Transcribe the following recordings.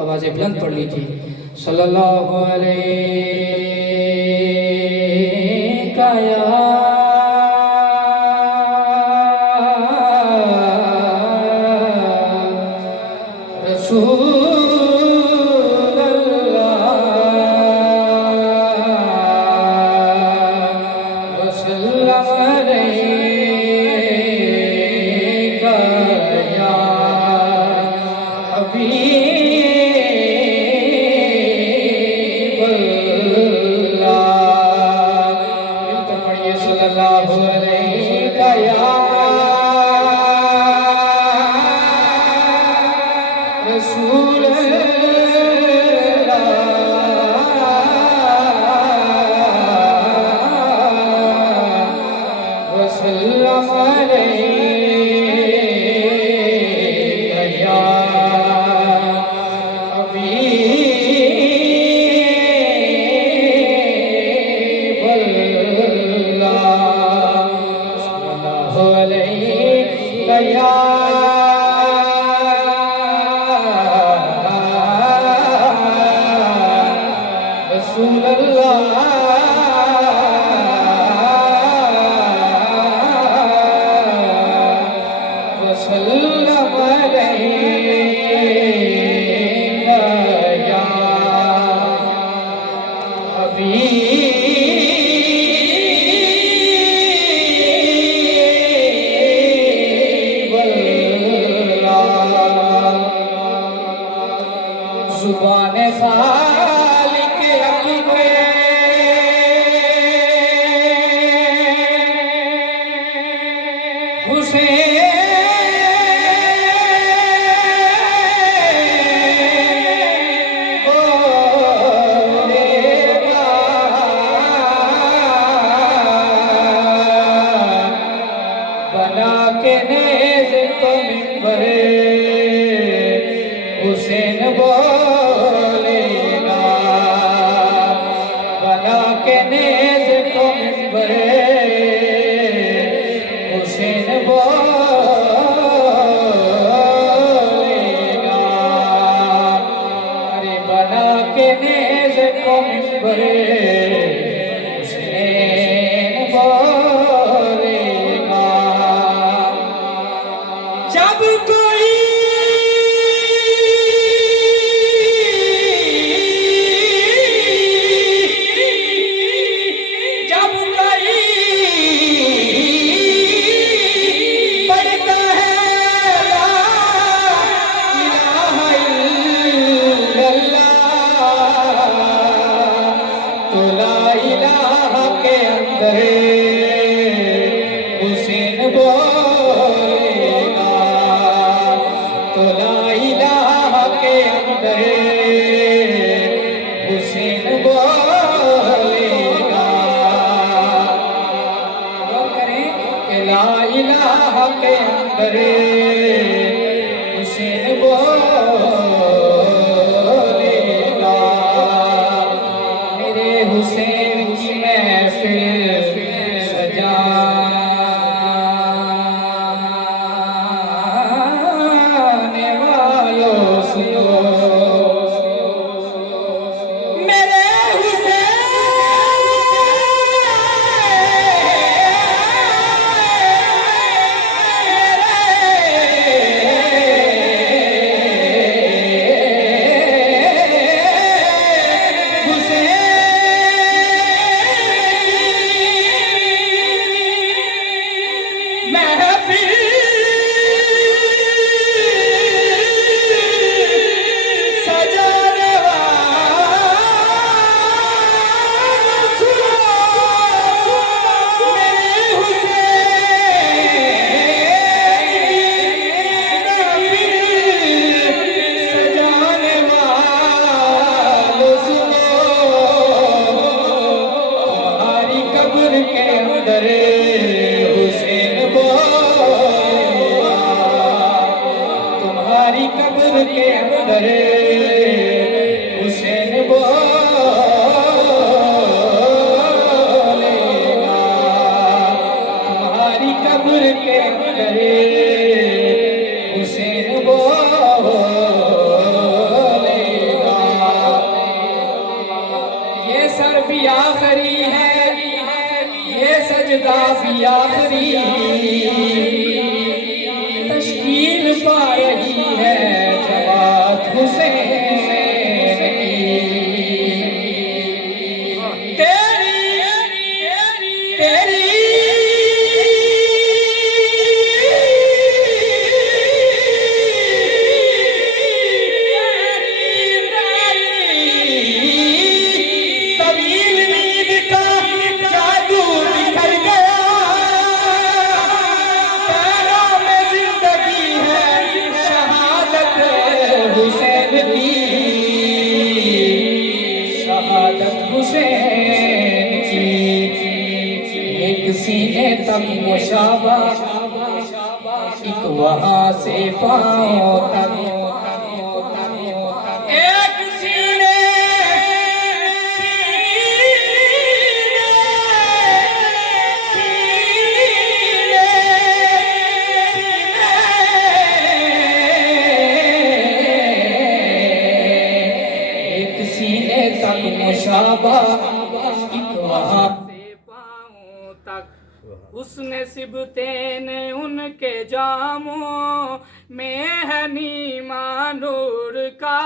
आवाज़ें बुलंद पढ़ लीजिए। सल्लल्लाहु अलैका या रसूल अल्लाह वसल्लम अलैका या हबीब अल्लाह। मिलकर पढ़िए सल्लल्लाहु अलैका या रसूल अल्लाह वसल्लम अलैका या हबीब अल्लाह। सल्लल्लाहु अलैका या रसूल अल्लाह वसल्लम अलैका या हबीब अल्लाह। ज़ुबान खालिक अक़बे हुसैन बोलेगा, बना के नेज़ को मिंबर हुसैन बोलेगा, बना के नेज़ को मिंबर हुसैन बोलेगा। अरे बना के नेज़ को मिंबर हुसैन बोलेगा। जब कोई फिजा भी आखिरी तश्कील पा रही है जमात हुसैन की। तेरी सीने तक मुशाबा एक वहाँ से पाँव तक एक सीने एक सीने तक मुशाबा एक वहाँ उसने सिबतेन उनके जामों में है नीमा नूर का।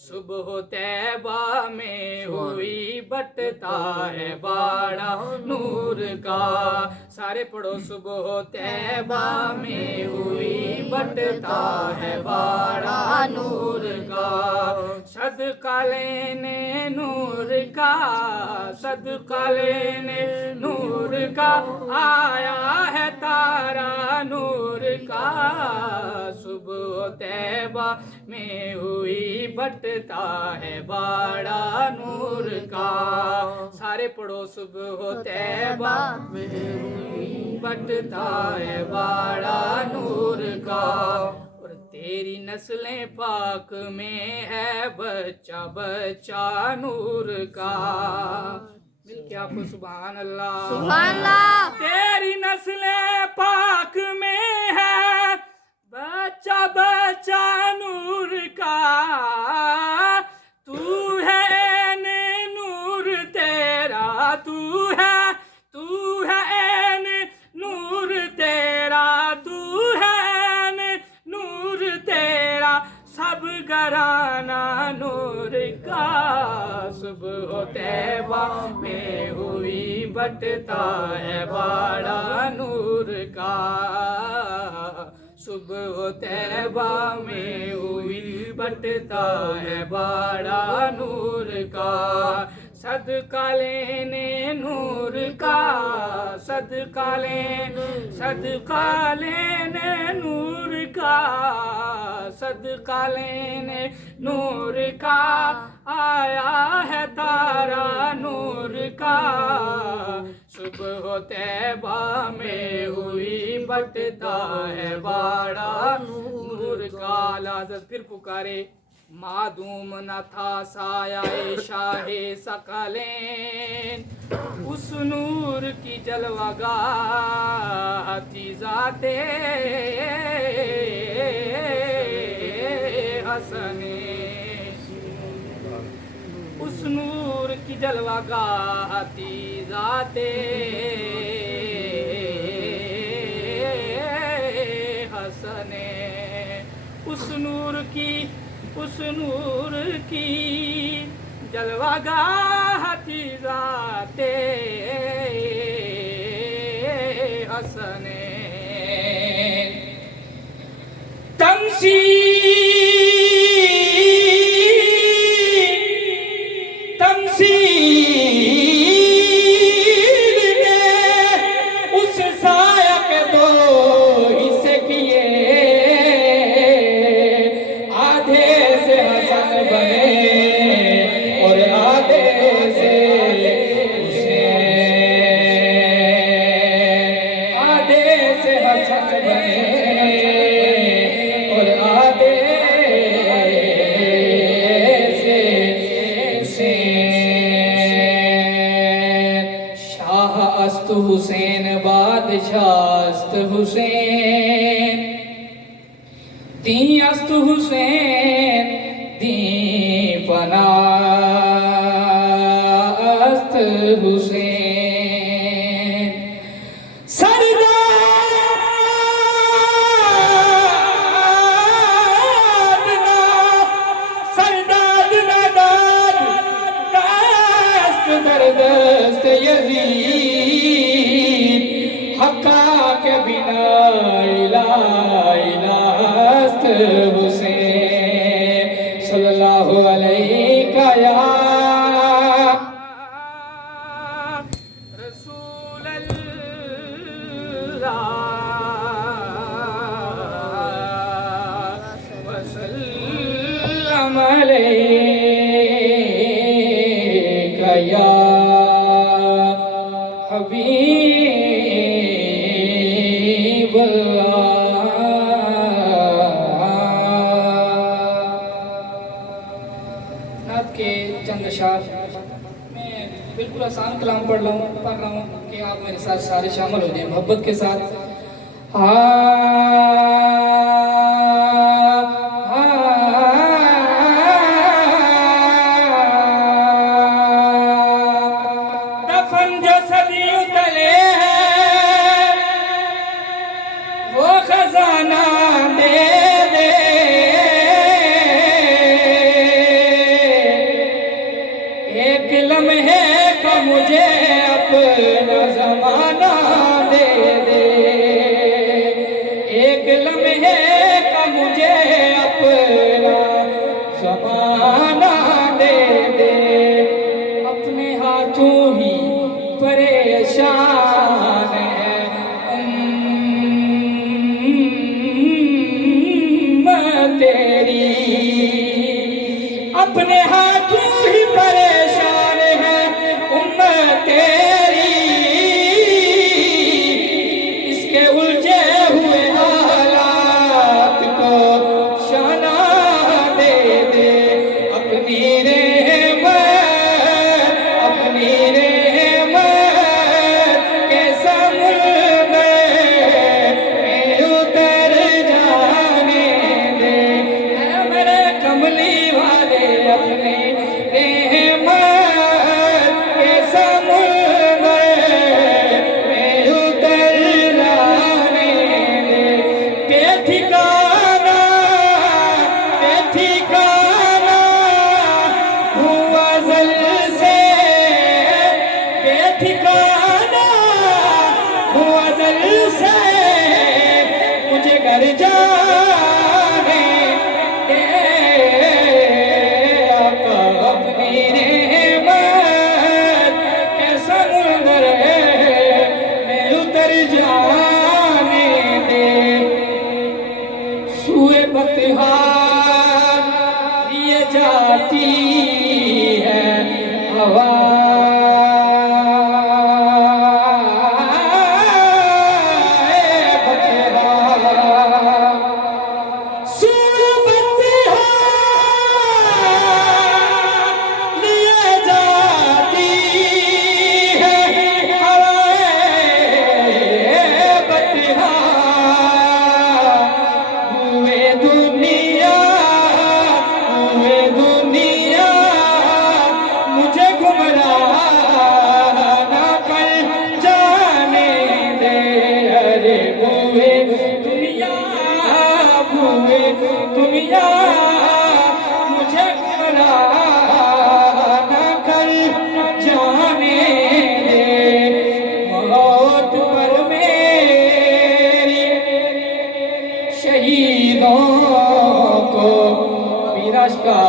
सुबह तैबा में हुई बटता है बाड़ा नूर का। सारे पढ़ो। सुबह तैबा में हुई बटता है बाड़ा नूर का। सदका लेने नूर का, सदका लेने नूर का, आया है तारा नूर का। सुबह तैबा में हुई बटता है बाड़ा नूर का। सारे पढ़ो। सुबह तैबा में हुई बटता है बाड़ा नूर का। और तेरी नस्लें पाक में है बच्चा बच्चा नूर का। मिलके आपको सुभान अल्लाह सुभान अल्लाह। तेरी नस्लें पाक में है बच्चा बच्चा नूर का। तू है ऐन नूर तेरा, तू है ऐन नूर तेरा, तू है ऐन नूर तेरा, सब घराना नूर का। सुबह तैबा में हुई बटता है बाड़ा नूर का। सुबह तैबा में हुई बटता है बाड़ा नूर का। सदका लेने नूर का, सदका लेने नूर का, सदका लेने नूर का, आया है तारा नूर का। सुबह तैबा में हुई बटता है बाड़ा नूर का। लाजत फिर पुकारे। मादूम न था साया शाहे सकलेन, उस नूर की जलवागाह थी ज़ाते हसने। उस नूर की जलवागाह थी ज़ाते हसने। उस नूर की जलवागाह थी ज़ाते हसने। तमसील ने उस साया के दो हिस्से किए, आधे से हसन बने और आधे से हुसैन, आधे से हसन बने और आधे से हुसैन। शाह अस्त हुसैन बादशाह हुसैन, दी अस्त हुसैन, दी पनाह अस्त हुसैन। सलाम अलैका या नात के चंद अशार मैं बिल्कुल आसान कलाम पढ़ रहा हूँ कि आप मेरे साथ सारे शामिल हो जाएं मोहब्बत के साथ। दफन जो सदियों तले है वो खजाना दे दे, एक लम्हे का मुझे अपना जमाना दे दे, एक लम्हे का मुझे अपना जमाना दे दे। अपने हाथों ही परेशान है तेरी, अपने हाथों ही परेशान है उम्मत तेरी। इसके उलझे हुए हालात को शाना दे दे, अपनी रहमत के समुद्र में उतर जाने दे। ऐ मेरे कमली वाले अपनी रहमत के समुद्र में उतर जाने दे। बेठिकाना हुआ जल से, बेठिकाना हुआ जल से मुझे घर जाने दे। आपा अपनी रहमत के समुंदर में उतर जाने दे। सूए बतहार लिए जाती है हवा, सूए बतहार लिए जाती है हवाए बतहार। हुए दुनिया मुझे गुमराह ना कर जाने दे। अरे हुए दुनिया मुझे गुमराह ना कर जाने दे। मौत पर मेरी शहीदों को विनाश का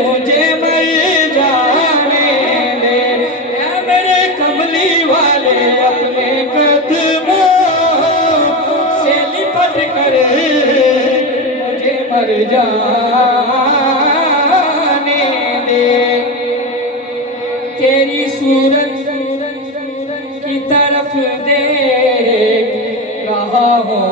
मुझे मर जाने दे। ऐ मेरे कमली वाले अपने कदमों से लिपट कर मुझे मर जाने दे। तेरी सूरत की तरफ देख रहा हूँ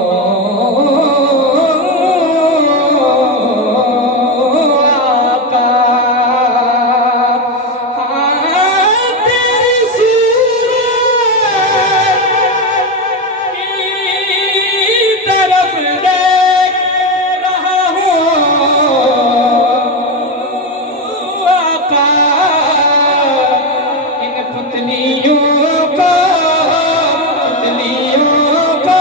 पुतलियों को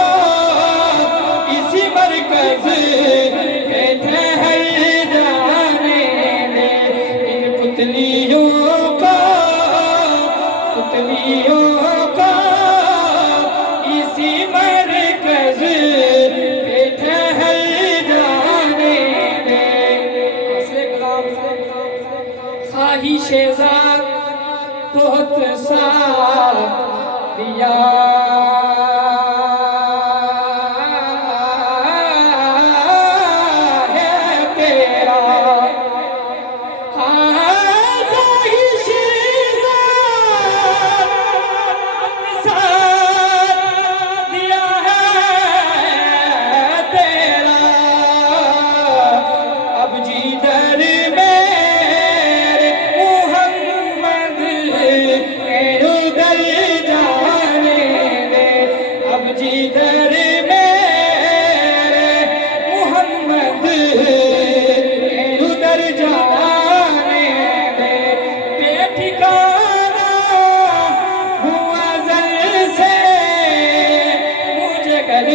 या है तेरा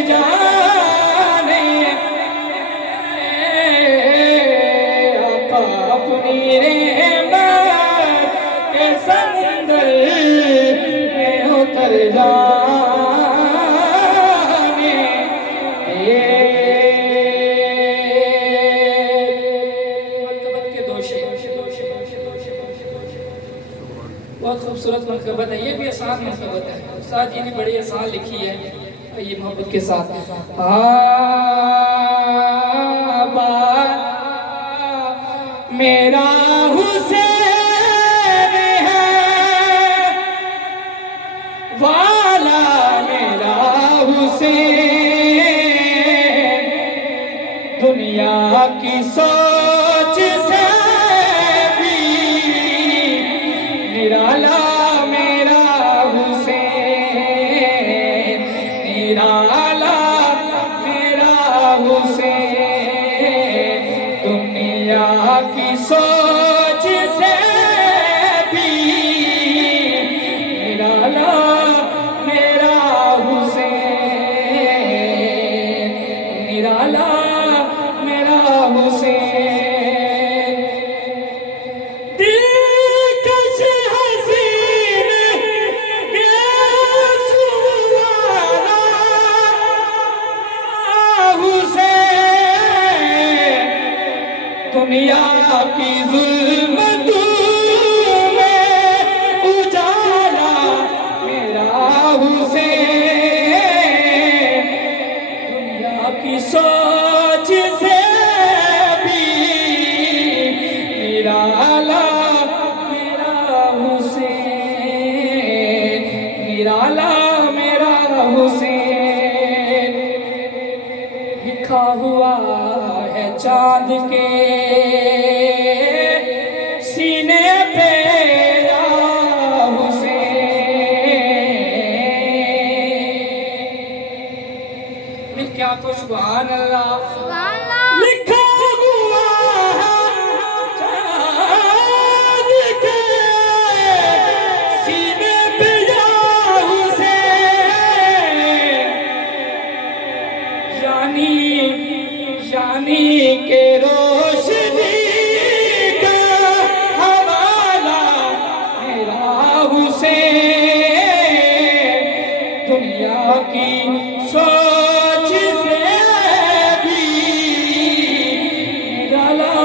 जाने अपनी रहमत के समंदर में उतर जाने मरतबत के दोषे बहुत खूबसूरत मरतबत है। ये भी आसान मरतबत है। उस्ताद जी ने बड़ी आसान लिखी है ये मोहब्बत के साथ। मेरा हुसैन है वाला मेरा हुसैन दुनिया की सोच से भी निराला मेरा हुसैन निराला मेरा हुसैन दुनिया की सोच से भी निराला मेरा हुसैन निराला मेरा हुसैन दिलकश हसीन दुनिया की जुल्मतों में उजाला मेरा हुसैन दुनिया की सोच से भी निराला मेरा हुसैन निराला मेरा हुसैन लिखा हुआ है चांद के सीने पे या हुसैन मिल क्या तो सुभान अल्लाह लिखा हुआ है चांद के सीने पे या हुसैन यानी के रोशनी का हवाला मेरा हुसैन दुनिया की सोच से भी निराला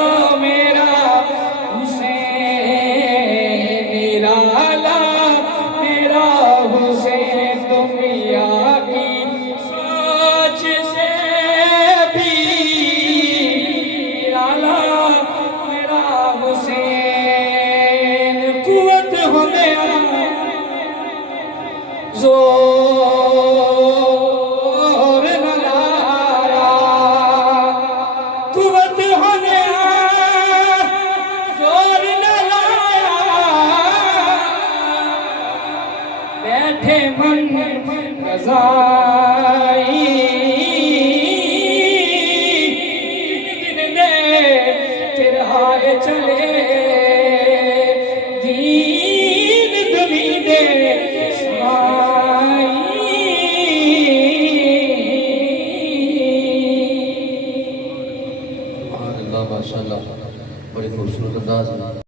मेरा हुसैन निराला मेरा हुसैन दुनिया की सोच से मेरा हुसैन कुवत हो गया जोर न लाया कुवत हो गया जोर न लाया बैठे मन रज़ाई चले दीन दुनी दे माशाअल्लाह बड़े खूबसूरत अंदाज में